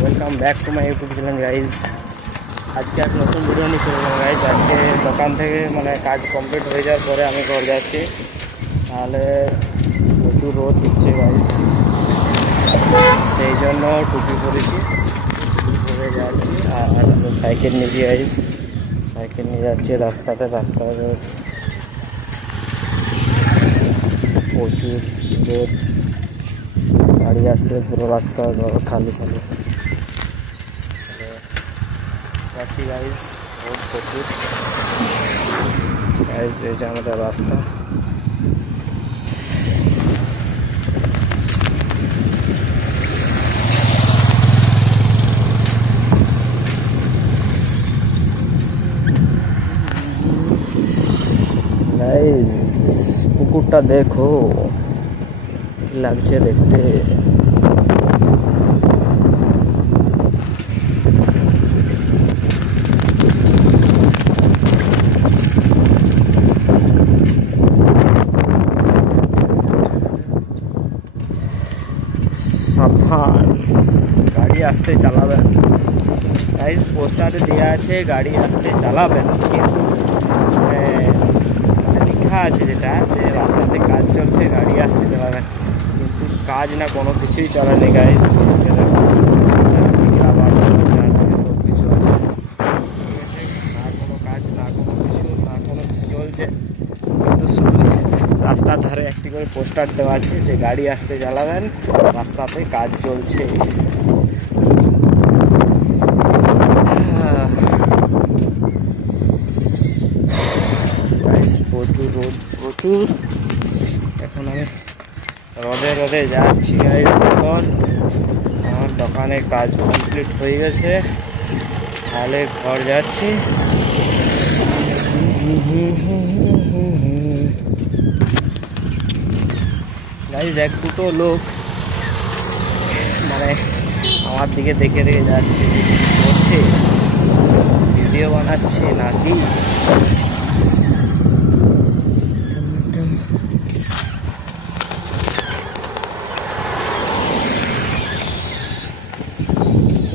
Welcome back to my YouTube channel guys. আজকে এক নতুন ভিডিও নিয়ে চলে গেলাম গাইজ। আজকে দোকান থেকে কাজ কমপ্লিট হয়ে যাওয়ার পরে আমি ঘর যাচ্ছি, তাহলে প্রচুর রোদ দিচ্ছে গাইজ, সেই জন্য টুপি পরেছি, টুপি পরে যাচ্ছি। আর সাইকেল নিয়ে গাইজ, সাইকেল নিয়ে যাচ্ছি রাস্তাতে প্রচুর রোদ, গাড়ি আসছে, পুরো রাস্তা খালি যাচ্ছি গাইজ। রোদ প্রচুর গাইজ, এই যে আমাদের রাস্তা। গাইজ কুকুরটা দেখো, লাগছে দেখতে। সাবধান, গাড়ি আসতে চালাবেন গাইজ। পোস্টারে দেওয়া আছে গাড়ি আসতে চালাবেন, কিন্তু লেখা আছে যেটা যে রাস্তাতে কাজ চলছে, গাড়ি আসতে চালাবেন, কিন্তু কাজ না কোনো কিছুই চলেনি গাইজ। আবার সব কিছু আছে, ঠিক আছে, না কোনো কাজ, না কোনো কিছু চলছে, কিন্তু শুধু রাস্তার ধারে একটি করে পোস্টার দেওয়া আছে যে গাড়ি আসতে চালাবেন, রাস্তাতে কাজ চলছে। প্রচুর রোদ, প্রচুর। এখন আমি রোদে যাচ্ছি গাইজ। আমার দোকানের কাজ কমপ্লিট হয়ে গেছে, তাহলে ঘর যাচ্ছি। গাইজ এক দুটো লোক আমার দিকে দেখে যাচ্ছে, করছে, ভিডিও বানাচ্ছে নাকি।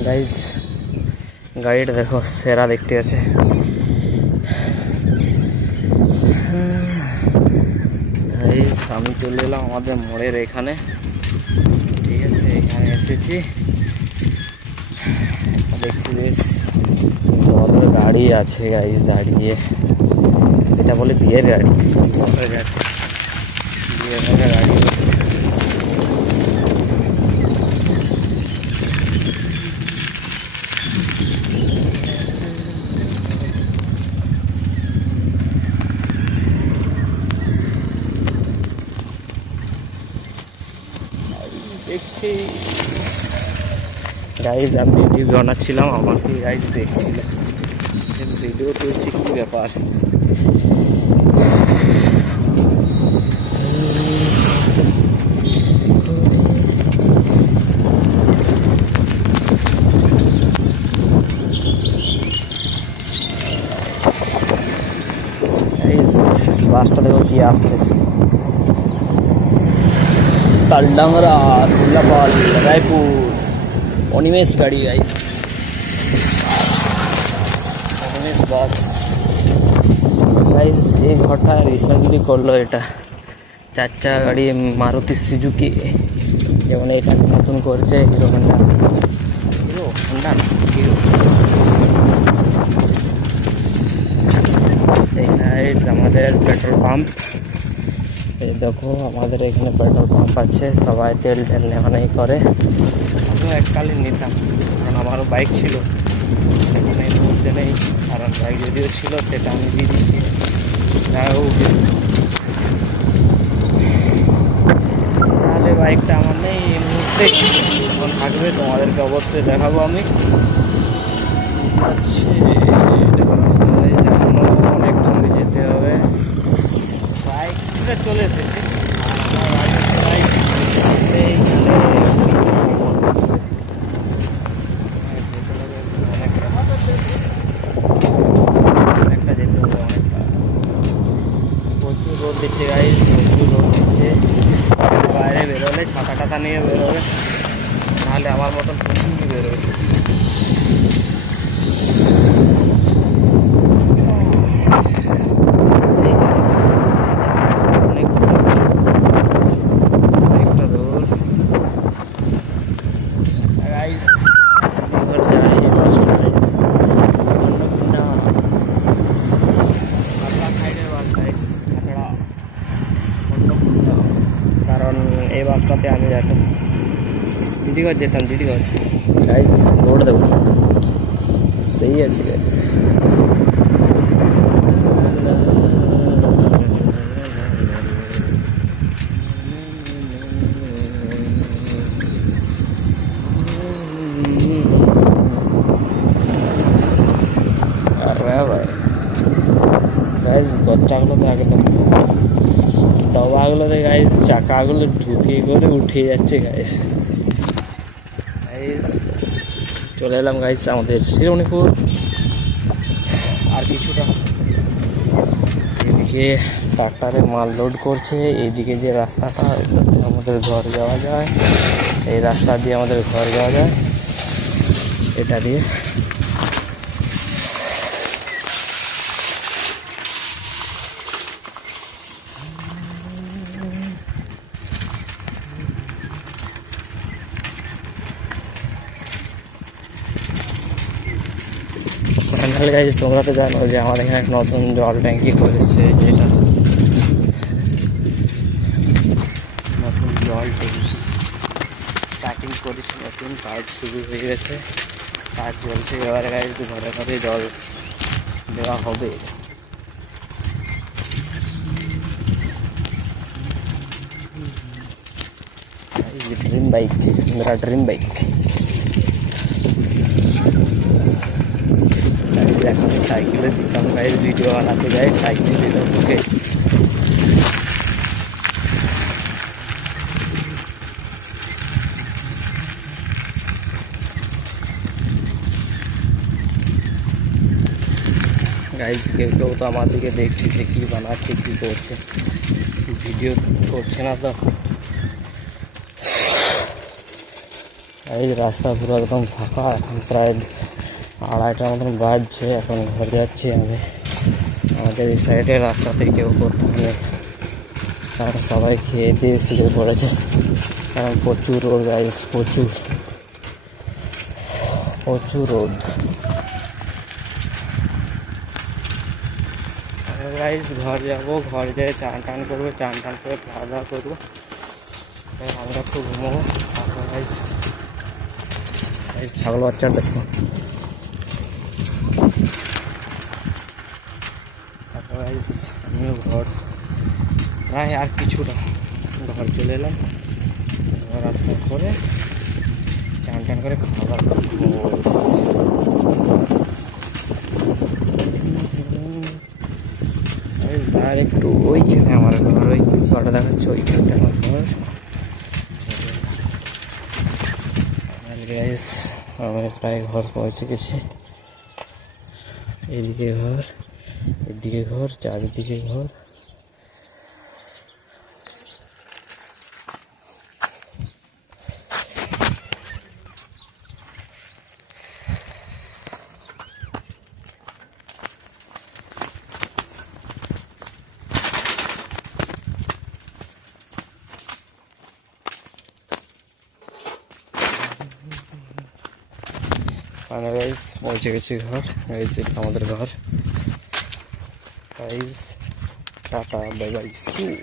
গাইজ গাড়িটা দেখো, সেরা দেখতে আছে। গাইজ আমি চলে এলাম আমাদের মোড়ের এখানে, ঠিক আছে, এখানে এসেছি, দেখছি বেশ বড় গাড়ি আছে গাইজ দাঁড়িয়ে। এটা বলে বিয়ের গাড়ি, বিয়ের গাড়ি। দেখছি গাইজ, আমি ভিডিও বানাচ্ছিলাম, আমাকে গাইজ দেখছিল, ভিডিও তুলছি, কি ব্যাপার। বাসটা দেখো কি আসছে, তালডাংরা, সিমলাপাল, রায়পুর, অনিমেষ গাড়ি গাইজ, অনিমেষ বাস গাইজ। এই ঘরটা রিসেন্টলি করলো, এটা 4 চাকা গাড়ি মারুতি সুজুকি, যেমন এটা নতুন করছে হিরো হন্ডা, আমাদের পেট্রোল পাম্প। এই দেখো আমাদের এখানে পেট্রোল পাম্প আছে, সবাই তেল এখানেই করে। আমিও এককালীন নিতাম, কারণ আমারও বাইক ছিল, সেখানে বলতে নেই, কারণ বাইক যদিও ছিল সেটা আমি দিয়ে দিচ্ছি। তাহলে বাইকটা আমার নেই এই মুহূর্তে, যখন থাকবে তোমাদেরকে অবশ্যই দেখাবো আমি। রাস্তা হয়েছে, এখনও অনেক দূরে যেতে হবে। বাইকটা চলে এসেছে, আর আমার বাইক অনেকটা যেতে হবে, অনেকটা। প্রচুর রোদ দিচ্ছে গাইজ, প্রচুর রোদ দিচ্ছে। বাইরে বেরোলে ছাতা টাতা নিয়ে বেরোবে, নাহলে আমার মতন রোড। অনেকটা দূর গাইস, ঘর যাই বাসটা গাইস অন্নপূর্ণা খাতড়া সাইডের বাস গাইস, খাতড়া অন্নপূর্ণা। কারণ এই বাসটাতে আমি যেতাম, দিদিঘর যেতাম, দিদিঘর গাইস। দৌড় দেবো, সেই আছে গাইস। গাইস গচ্চাগুলো তো একদম ডবাগুলোতে গাইস চাকাগুলো ঢুকিয়ে করে উঠে যাচ্ছে গাইস। গাইস চলে এলাম গাইস আমাদের শ্রীমণিপুর। আর কিছুটা এদিকে ট্রাক্টরে মাল লোড করছে, এইদিকে যে রাস্তাটা আমাদের ঘর যাওয়া যায়, এই রাস্তা দিয়ে আমাদের ঘর যাওয়া যায়, এটা দিয়ে। ফাইনাল গাইজ তোমরা তো জানো যে আমাদের এখানে এক নতুন জল ট্যাঙ্কি করেছে, যেটা নতুন জল ট্যাঙ্কি স্টার্টিং করেছে, নতুন কাজ শুরু হয়ে গেছে, কাজ চলছে। এবারে গাইজ ঘরে ঘরে জল দেওয়া হবে। ड्रीम बाइक, मेरा ड्रीम बाइक। এখন সাইকেলে দিতাম গাইজ, ভিডিও বানাতে যাই সাইকেল দিতাম ওকে। গাইজ কেউ কেউ তো আমার দিকে দেখছি যে কী বানাচ্ছে, কী করছে, ভিডিও করছে না তো। এই রাস্তা পুরো একদম ফাঁকা, এখন প্রায় 2:30টার মতন বাজছে। এখন ঘর যাচ্ছি আমি। আমাদের এই সাইডের রাস্তাতে কেউ কোথাও নেই, তারা সবাই খেয়ে দিয়ে শুয়ে পড়েছে। কারণ প্রচুর রোদ গাইজ, প্রচুর প্রচুর রোদ গাইজ। ঘর যাবো, ঘর যেয়ে চান টান করবো, চান টান করে খাওয়া দাওয়া করবো, আমরা একটু ঘুমোবো। গাইজ ছাগল বাচ্চার দেখো, আমিও ঘর প্রায় আর কিছুটা ঘর চলে এলাম। ঘর আসার পরে চান টান করে খাবার আর একটু ওইখানে আমার ঘর, ওই ঘরটা দেখাচ্ছে, ওইখানটা আমার ঘর। আমি প্রায় ঘর পৌঁছে গেছি। এদিকে ঘর, এদিকে ঘর, চারিদিকে ঘর। আমরা গাইজ পৌঁছে গেছি ঘর। গাইজ এটা আমাদের ঘর। Guys tata, bye bye, see you.